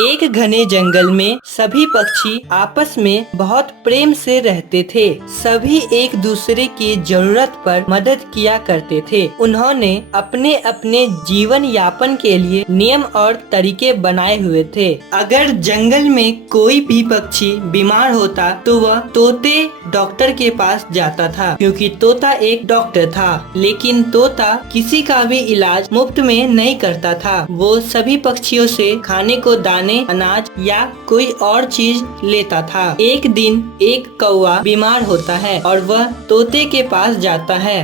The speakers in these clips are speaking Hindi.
एक घने जंगल में सभी पक्षी आपस में बहुत प्रेम से रहते थे। सभी एक दूसरे की जरूरत पर मदद किया करते थे। उन्होंने अपने अपने जीवन यापन के लिए नियम और तरीके बनाए हुए थे। अगर जंगल में कोई भी पक्षी बीमार होता तो वह तोते डॉक्टर के पास जाता था, क्योंकि तोता एक डॉक्टर था। लेकिन तोता किसी का भी इलाज मुफ्त में नहीं करता था। वो सभी पक्षियों से खाने को दाने, अनाज या कोई और चीज लेता था। एक दिन एक कौवा बीमार होता है और वह तोते के पास जाता है,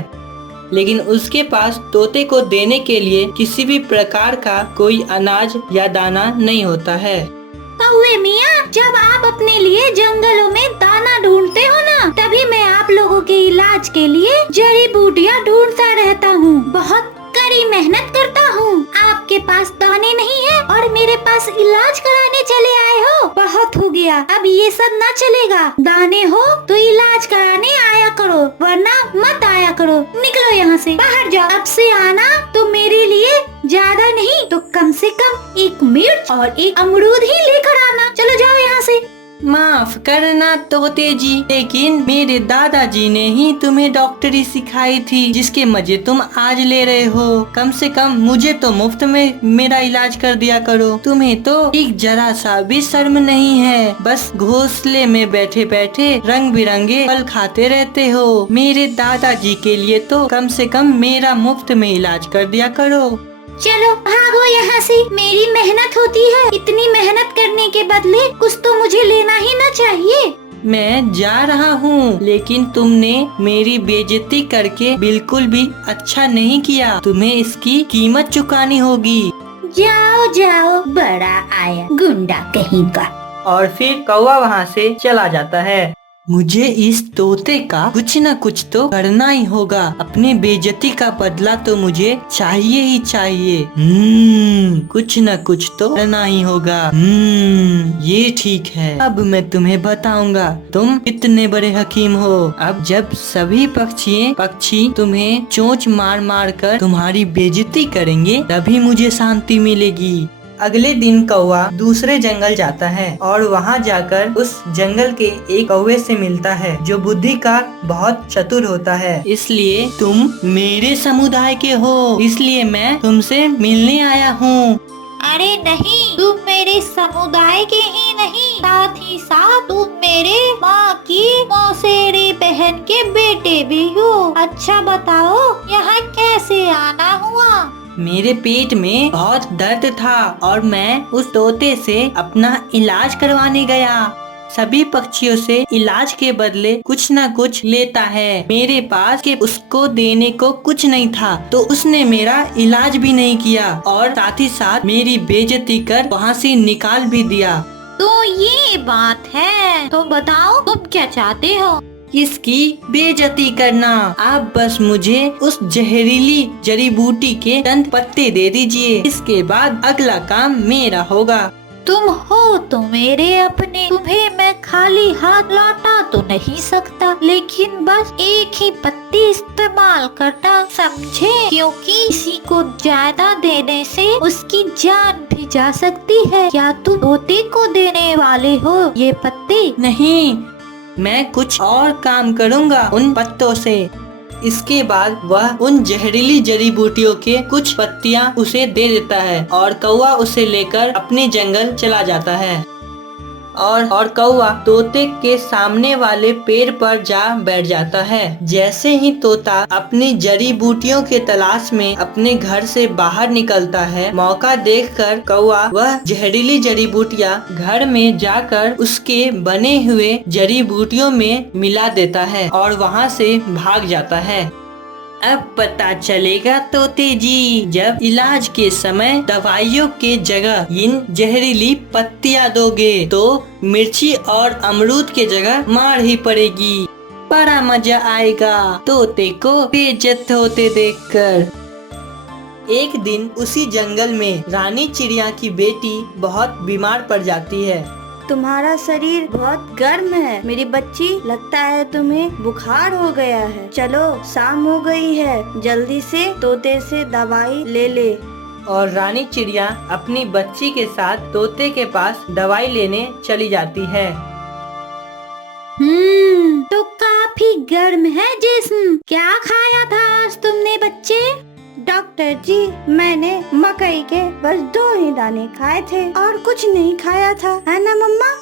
लेकिन उसके पास तोते को देने के लिए किसी भी प्रकार का कोई अनाज या दाना नहीं होता है। कौवे मियाँ, जब आप अपने लिए जंगलों में दाना ढूंढते हो ना, तभी मैं आप लोगों के इलाज के लिए जड़ी बूटियाँ ढूंढता रहता हूँ। बहुत कड़ी मेहनत करता हूँ। आपके पास दाने नहीं है और मेरे पास इलाज कराने चले आए हो। बहुत हो गया, अब ये सब ना चलेगा। दाने हो तो इलाज कराने आया करो, वरना मत आया करो। निकलो यहाँ से, बाहर जाओ। अब से आना तो मेरे लिए ज्यादा नहीं तो कम से कम एक मिर्च और एक अमरूद ही लेकर आना। चलो जाओ यहाँ से। माफ करना तोते जी, लेकिन मेरे दादाजी ने ही तुम्हें डॉक्टरी सिखाई थी, जिसके मजे तुम आज ले रहे हो। कम से कम मुझे तो मुफ्त में मेरा इलाज कर दिया करो। तुम्हें तो एक जरा सा भी शर्म नहीं है। बस घोंसले में बैठे बैठे रंग बिरंगे फल खाते रहते हो। मेरे दादाजी के लिए तो कम से कम मेरा मुफ्त में इलाज कर दिया करो। चलो भागो यहाँ से। मेरी मेहनत होती है, इतनी मेहनत करने के बदले कुछ तो मुझे लेना ही ना चाहिए। मैं जा रहा हूँ, लेकिन तुमने मेरी बेइज्जती करके बिल्कुल भी अच्छा नहीं किया। तुम्हें इसकी कीमत चुकानी होगी। जाओ जाओ, बड़ा आया गुंडा कहीं का। और फिर कौवा वहाँ से चला जाता है। मुझे इस तोते का कुछ न कुछ तो करना ही होगा। अपनी बेइज्जती का बदला तो मुझे चाहिए ही चाहिए। कुछ न कुछ तो करना ही होगा। ये ठीक है, अब मैं तुम्हें बताऊंगा तुम कितने बड़े हकीम हो। अब जब सभी पक्षी तुम्हें चोंच मार मार कर तुम्हारी बेइज्जती करेंगे, तभी मुझे शांति मिलेगी। अगले दिन कौवा दूसरे जंगल जाता है और वहाँ जाकर उस जंगल के एक कौवे से मिलता है, जो बुद्धि का बहुत चतुर होता है। इसलिए तुम मेरे समुदाय के हो, इसलिए मैं तुमसे मिलने आया हूँ। अरे नहीं, तुम मेरे समुदाय के ही नहीं, साथ ही साथ तुम मेरे माँ की मौसेरी बहन के बेटे भी हो। अच्छा बताओ, यहाँ कैसे आना हुआ? मेरे पेट में बहुत दर्द था और मैं उस तोते से अपना इलाज करवाने गया। सभी पक्षियों से इलाज के बदले कुछ न कुछ लेता है। मेरे पास के उसको देने को कुछ नहीं था, तो उसने मेरा इलाज भी नहीं किया और साथ ही साथ मेरी बेइज्जती कर वहाँ से निकाल भी दिया। तो ये बात है, तो बताओ तुम क्या चाहते हो? इसकी बेइज्जती करना। आप बस मुझे उस जहरीली जड़ी बूटी के चंद पत्ते दे दीजिए, इसके बाद अगला काम मेरा होगा। तुम हो तो मेरे अपने, तुम्हें मैं खाली हाथ लौटा तो नहीं सकता, लेकिन बस एक ही पत्ती इस्तेमाल करना, समझे? क्योंकि किसी को ज्यादा देने से उसकी जान भी जा सकती है। क्या तुम तोते को देने वाले हो ये पत्ते? नहीं, मैं कुछ और काम करूँगा उन पत्तों से। इसके बाद वह उन जहरीली जड़ी बूटियों के कुछ पत्तियां उसे दे देता है और कौवा उसे लेकर अपने जंगल चला जाता है। और कौवा तोते के सामने वाले पेड़ पर जा बैठ जाता है। जैसे ही तोता अपनी जड़ी बूटियों के तलाश में अपने घर से बाहर निकलता है, मौका देखकर कौवा वह जहरीली जड़ी बूटियां घर में जाकर उसके बने हुए जड़ी बूटियों में मिला देता है और वहाँ से भाग जाता है। अब पता चलेगा तोते जी, जब इलाज के समय दवाइयों के जगह इन जहरीली पत्तियां दोगे तो मिर्ची और अमरूद के जगह मार ही पड़ेगी। बड़ा मजा आएगा तोते को बेइज्जत होते देखकर। एक दिन उसी जंगल में रानी चिड़िया की बेटी बहुत बीमार पड़ जाती है। तुम्हारा शरीर बहुत गर्म है मेरी बच्ची, लगता है तुम्हें बुखार हो गया है। चलो शाम हो गई है, जल्दी से तोते से दवाई ले ले। और रानी चिड़िया अपनी बच्ची के साथ तोते के पास दवाई लेने चली जाती है। तो काफी गर्म है जिस्म। क्या खाया था आज तुमने बच्चे? डॉक्टर जी, मैंने मकई के बस 2 ही दाने खाए थे और कुछ नहीं खाया था, है ना मम्मा?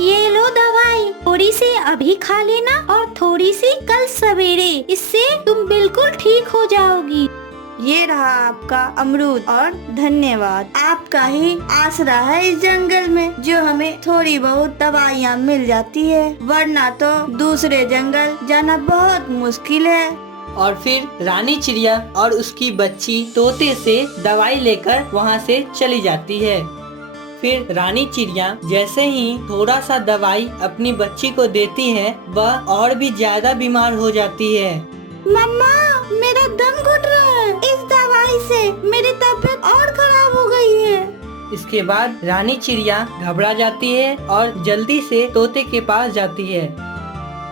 ये लो दवाई, थोड़ी सी अभी खा लेना और थोड़ी सी कल सवेरे, इससे तुम बिल्कुल ठीक हो जाओगी। ये रहा आपका अमरूद और धन्यवाद। आपका ही आसरा है इस जंगल में, जो हमें थोड़ी बहुत दवाइयाँ मिल जाती है, वरना तो दूसरे जंगल जाना बहुत मुश्किल है। और फिर रानी चिड़िया और उसकी बच्ची तोते से दवाई लेकर वहाँ से चली जाती है। फिर रानी चिड़िया जैसे ही थोड़ा सा दवाई अपनी बच्ची को देती है, वह और भी ज्यादा बीमार हो जाती है। मम्मा, मेरा दम घुट रहा है। इस दवाई से मेरी तबीयत और खराब हो गई है। इसके बाद रानी चिड़िया घबरा जाती है और जल्दी से तोते के पास जाती है।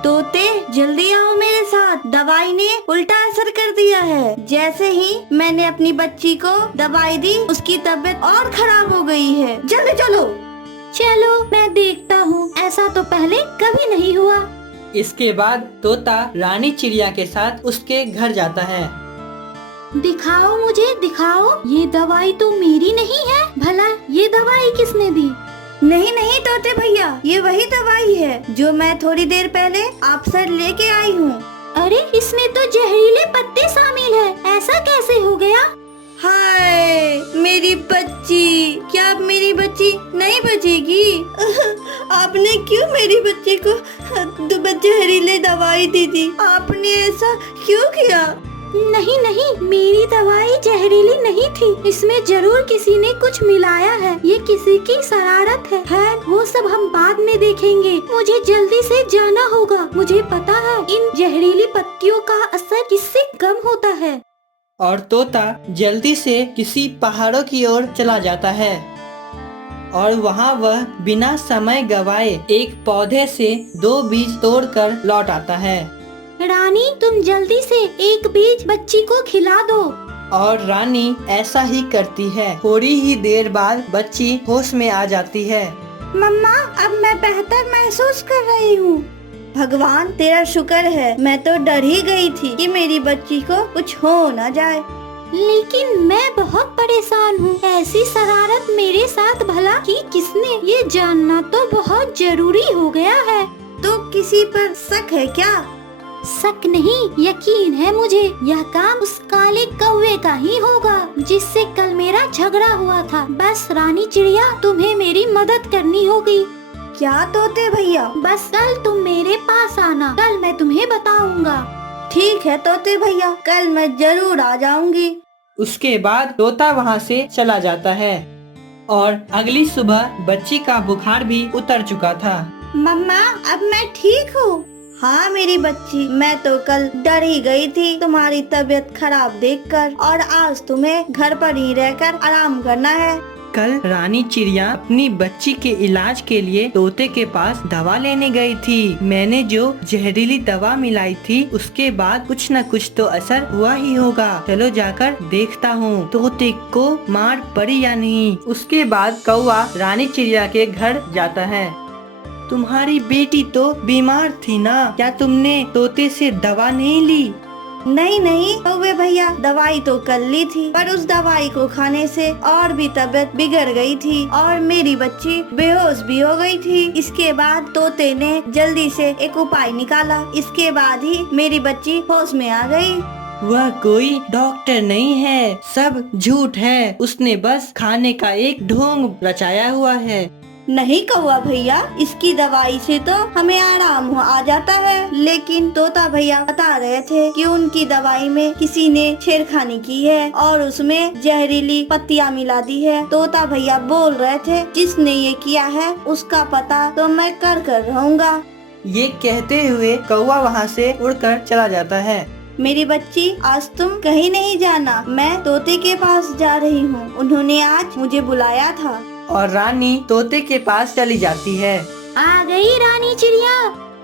तोते, जल्दी आओ मेरे साथ, दवाई ने उल्टा असर कर दिया है। जैसे ही मैंने अपनी बच्ची को दवाई दी, उसकी तबीयत और खराब हो गई है। जल्दी चलो। चलो, मैं देखता हूँ, ऐसा तो पहले कभी नहीं हुआ। इसके बाद तोता रानी चिड़िया के साथ उसके घर जाता है। दिखाओ मुझे, दिखाओ, ये दवाई तो मेरी नहीं है। भला ये दवाई किसने दी? नहीं नहीं तोते भैया, ये वही दवाई है जो मैं थोड़ी देर पहले आप सर लेके आई हूँ। अरे, इसमें तो जहरीले पत्ते शामिल है, ऐसा कैसे हो गया? हाय, मेरी बच्ची, क्या अब मेरी बच्ची नहीं बचेगी? आपने क्यों मेरी बच्ची को जहरीले दवाई दी थी? आपने ऐसा क्यों किया? नहीं नहीं, मेरी दवाई जहरीली नहीं थी, इसमें जरूर किसी ने कुछ मिलाया है। ये किसी की शरारत है। खैर, वो सब हम बाद में देखेंगे। मुझे जल्दी से जाना होगा। मुझे पता है इन जहरीली पत्तियों का असर किससे कम होता है। और तोता जल्दी से किसी पहाड़ों की ओर चला जाता है और वहाँ वह बिना समय गवाए एक पौधे से 2 बीज तोड़कर लौट आता है। रानी, तुम जल्दी से एक बीज बच्ची को खिला दो। और रानी ऐसा ही करती है। थोड़ी ही देर बाद बच्ची होश में आ जाती है। मम्मा, अब मैं बेहतर महसूस कर रही हूँ। भगवान, तेरा शुक्र है। मैं तो डर ही गई थी कि मेरी बच्ची को कुछ हो न जाए। लेकिन मैं बहुत परेशान हूँ। ऐसी शरारत मेरे साथ भला की किसने, ये जानना तो बहुत जरूरी हो गया है। तो किसी पर शक है क्या? शक नहीं, यकीन है मुझे। यह काम उस काले कौवे का ही होगा जिससे कल मेरा झगड़ा हुआ था। बस रानी चिड़िया, तुम्हें मेरी मदद करनी होगी। क्या तोते भैया? बस कल तुम मेरे पास आना, कल मैं तुम्हें बताऊंगा। ठीक है तोते भैया, कल मैं जरूर आ जाऊंगी। उसके बाद तोता वहाँ से चला जाता है और अगली सुबह बच्ची का बुखार भी उतर चुका था। मम्मा, अब मैं ठीक हूँ। हाँ मेरी बच्ची, मैं तो कल डर ही गई थी तुम्हारी तबीयत खराब देखकर, और आज तुम्हें घर पर ही रहकर आराम करना है। कल रानी चिड़िया अपनी बच्ची के इलाज के लिए तोते के पास दवा लेने गई थी। मैंने जो जहरीली दवा मिलाई थी, उसके बाद कुछ न कुछ तो असर हुआ ही होगा। चलो जाकर देखता हूँ तोते को मार पड़ी या नहीं। उसके बाद कौवा रानी चिड़िया के घर जाता है। तुम्हारी बेटी तो बीमार थी ना, क्या तुमने तोते से दवा नहीं ली? नहीं नहीं कौवे भैया, दवाई तो कल ली थी, पर उस दवाई को खाने से और भी तबीयत बिगड़ गई थी और मेरी बच्ची बेहोश भी हो गई थी। इसके बाद तोते ने जल्दी से एक उपाय निकाला, इसके बाद ही मेरी बच्ची होश में आ गई। वह कोई डॉक्टर नहीं है, सब झूठ है। उसने बस खाने का एक ढोंग रचाया हुआ है। नहीं कौवा भैया, इसकी दवाई से तो हमें आराम आ जाता है। लेकिन तोता भैया बता रहे थे कि उनकी दवाई में किसी ने छेड़खानी की है और उसमें जहरीली पत्तियां मिला दी है। तोता भैया बोल रहे थे जिसने ये किया है उसका पता तो मैं कर रहूँगा। ये कहते हुए कौवा वहाँ से उड़कर चला जाता है। मेरी बच्ची, आज तुम कहीं नहीं जाना, मैं तोते के पास जा रही हूँ। उन्होंने आज मुझे बुलाया था। और रानी तोते के पास चली जाती है। आ गई रानी चिड़िया।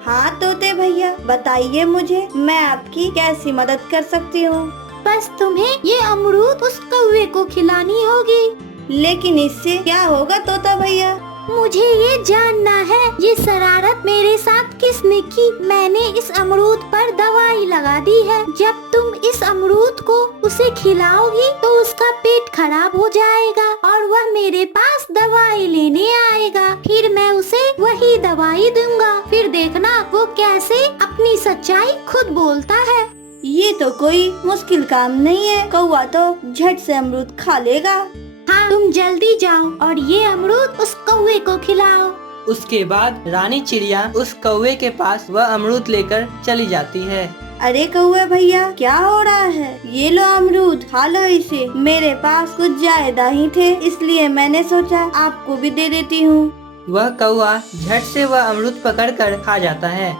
हाँ तोते भैया, बताइए मुझे मैं आपकी कैसी मदद कर सकती हूँ? बस तुम्हें ये अमरूद उस कौवे को खिलानी होगी। लेकिन इससे क्या होगा तोता भैया? मुझे ये जानना है, ये शरारत मेरे साथ किसने की? मैंने इस अमरूद पर दवाई लगा दी है। जब तुम इस अमरूद को उसे खिलाओगी तो उसका पेट खराब हो जाएगा और वह मेरे पास दवाई लेने आएगा। फिर मैं उसे वही दवाई दूंगा। फिर देखना वो कैसे अपनी सच्चाई खुद बोलता है। ये तो कोई मुश्किल काम नहीं है, कौवा तो झट से अमरूद खा लेगा। हाँ, तुम जल्दी जाओ और ये अमरूद उस कौवे को खिलाओ। उसके बाद रानी चिड़िया उस कौवे के पास वह अमरूद लेकर चली जाती है। अरे कौवे भैया, क्या हो रहा है? ये लो अमरूद, खा लो इसे। मेरे पास कुछ ज्यादा ही थे, इसलिए मैंने सोचा आपको भी दे देती हूँ। वह कौवा झट से वह अमरूद पकड़कर खा जाता है।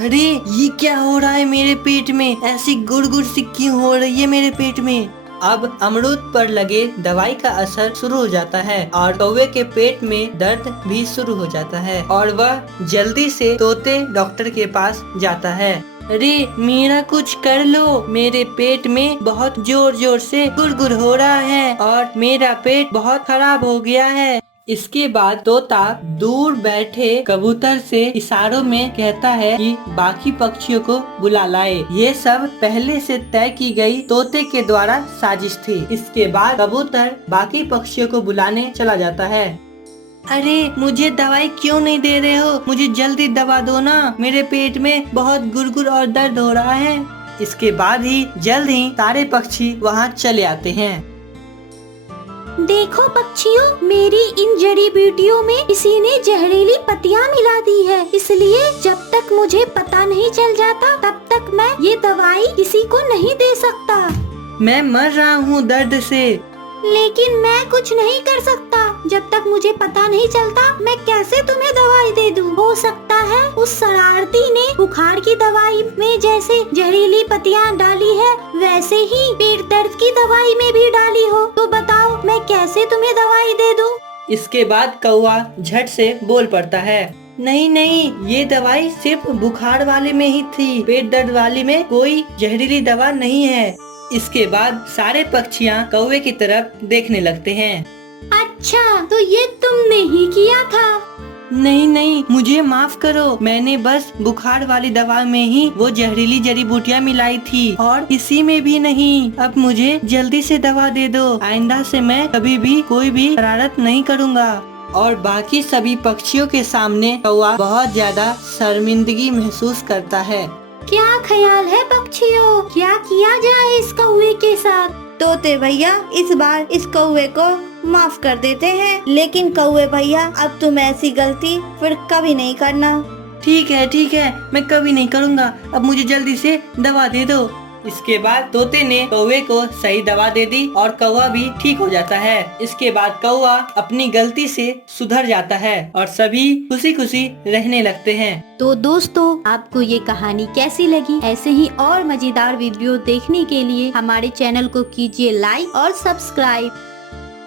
अरे ये क्या हो रहा है मेरे पेट में? ऐसी गुड़गुड़ सी क्यों हो रही है मेरे पेट में? अब अमरूद पर लगे दवाई का असर शुरू हो जाता है और कौवे के पेट में दर्द भी शुरू हो जाता है और वह जल्दी से तोते डॉक्टर के पास जाता है। अरे मेरा कुछ कर लो, मेरे पेट में बहुत जोर जोर से गुड़गुड़ हो रहा है और मेरा पेट बहुत खराब हो गया है। इसके बाद तोता दूर बैठे कबूतर से इशारों में कहता है कि बाकी पक्षियों को बुला लाए। ये सब पहले से तय की गई तोते के द्वारा साजिश थी। इसके बाद कबूतर बाकी पक्षियों को बुलाने चला जाता है। अरे मुझे दवाई क्यों नहीं दे रहे हो? मुझे जल्दी दवा दो ना, मेरे पेट में बहुत गुड़गुड़ और दर्द हो रहा है। इसके बाद ही जल्द ही सारे पक्षी वहाँ चले आते हैं। देखो पक्षियों, मेरी इन जड़ी बूटियों में किसी ने जहरीली पत्तियां मिला दी है, इसलिए जब तक मुझे पता नहीं चल जाता तब तक मैं ये दवाई किसी को नहीं दे सकता। मैं मर रहा हूँ दर्द से। लेकिन मैं कुछ नहीं कर सकता, जब तक मुझे पता नहीं चलता मैं कैसे तुम्हें दवाई दे दूं? हो सकता है उस शरारती ने बुखार की दवाई में जैसे जहरीली पत्तियां डाली है वैसे ही पेट दर्द की दवाई में भी डाली हो। तो बताओ मैं कैसे तुम्हें दवाई दे दूं? इसके बाद कौवा झट से बोल पड़ता है, नहीं नहीं, ये दवाई सिर्फ बुखार वाले में ही थी, पेट दर्द वाले में कोई जहरीली दवा नहीं है। इसके बाद सारे पक्षियाँ कौवे की तरफ देखने लगते हैं। अच्छा, तो ये तुमने ही किया था? नहीं नहीं, मुझे माफ करो, मैंने बस बुखार वाली दवा में ही वो जहरीली जड़ी बूटियाँ मिलाई थी और इसी में भी नहीं। अब मुझे जल्दी से दवा दे दो, आइंदा से मैं कभी भी कोई भी शरारत नहीं करूँगा। और बाकी सभी पक्षियों के सामने कौवा बहुत ज्यादा शर्मिंदगी महसूस करता है। क्या ख्याल है पक्षियों, क्या किया जाए इस कौवे के साथ? तोते भैया, इस बार इस कौवे को माफ कर देते हैं, लेकिन कौवे भैया अब तुम ऐसी गलती फिर कभी नहीं करना। ठीक है, मैं कभी नहीं करूँगा। अब मुझे जल्दी से दवा दे दो। इसके बाद तोते ने कौवे को सही दवा दे दी और कौवा भी ठीक हो जाता है। इसके बाद कौवा अपनी गलती से सुधर जाता है और सभी खुशी खुशी रहने लगते हैं। तो दोस्तों, आपको ये कहानी कैसी लगी? ऐसे ही और मजेदार वीडियो देखने के लिए हमारे चैनल को कीजिए लाइक और सब्सक्राइब।